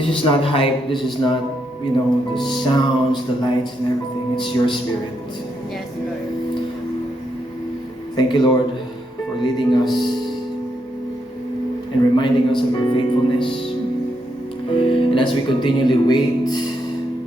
This is not hype. This is not, the sounds, the lights, and everything. It's your Spirit. Yes, Lord. Thank you, Lord, for leading us and reminding us of your faithfulness. And as we continually wait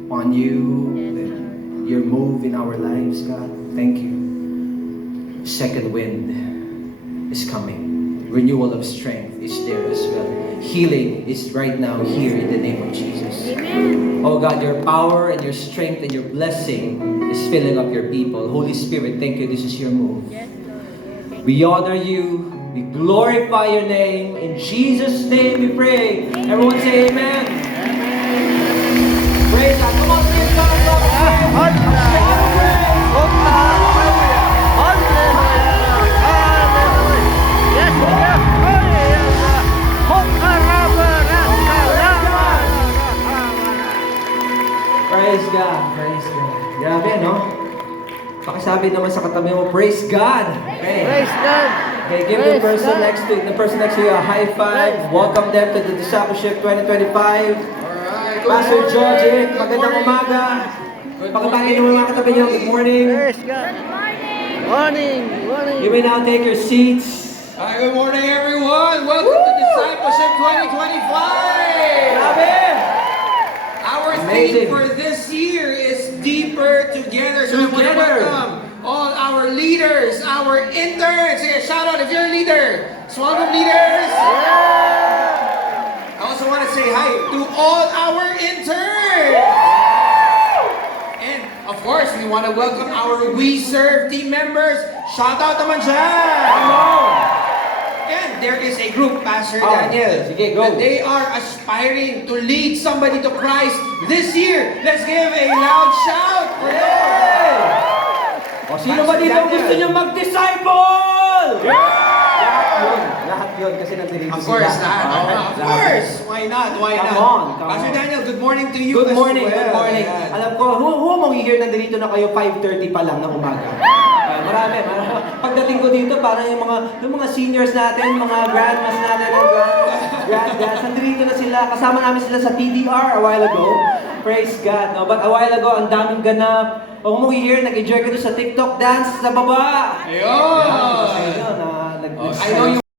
on you, and your move in our lives, God, thank you. Second wind is coming. Renewal of strength is there as well. Healing is right now here in the name of Jesus. Amen. Oh God, your power and your strength and your blessing is filling up your people. Holy Spirit, thank you. This is your move. Yes, Lord. We honor you. We glorify your name. In Jesus' name we pray. Everyone say amen. Praise God. Come on, praise God. Praise God. Praise God. Grabe, no? Pakisabi naman sa katabi mo, praise God. Okay. Praise God. Okay, give the person next to you a high five. Welcome them to the Discipleship 2025. Alright, Pastor George, magandang umaga. Pakibagay naman mga katabi niyo, good morning. Praise God. Morning. Morning. You may now take your seats. Hi, good morning, everyone. Welcome to Discipleship 2025. Grabe! Our Amazing. theme for this year is Deeper Together. So I want to Together. welcome all our leaders, our interns. Sige, shout out if you're a leader. Small group leaders. I also want to say hi to all our interns. And of course, we want to welcome our We Serve team members. Shout out naman dyan. And there is a group, Pastor Daniel, sige, go. that they are aspiring to lead somebody to Christ this year. Let's give a loud shout for them. O sino ba dito gusto niyo mag-disciple? Lahat yun kasi nandito Of sila. course, lahat. Alright, Of course. Why not? Why Come not? on, come Pastor on. Daniel, good morning to you Good as morning, well. good morning. Ayan. Alam ko, who among you here nandito na kayo 5:30 pa lang ng umaga? Marami. Pagdating ko dito, parang yung mga seniors natin, mga grandmas natin, granddads, nandito na sila. Kasama namin sila sa TDR a while ago. Praise God. No? But a while ago, ang daming ganap. Kung mo here, nag-enjoy ka doon sa TikTok dance sa baba. Ayun. Kasi yun, I know you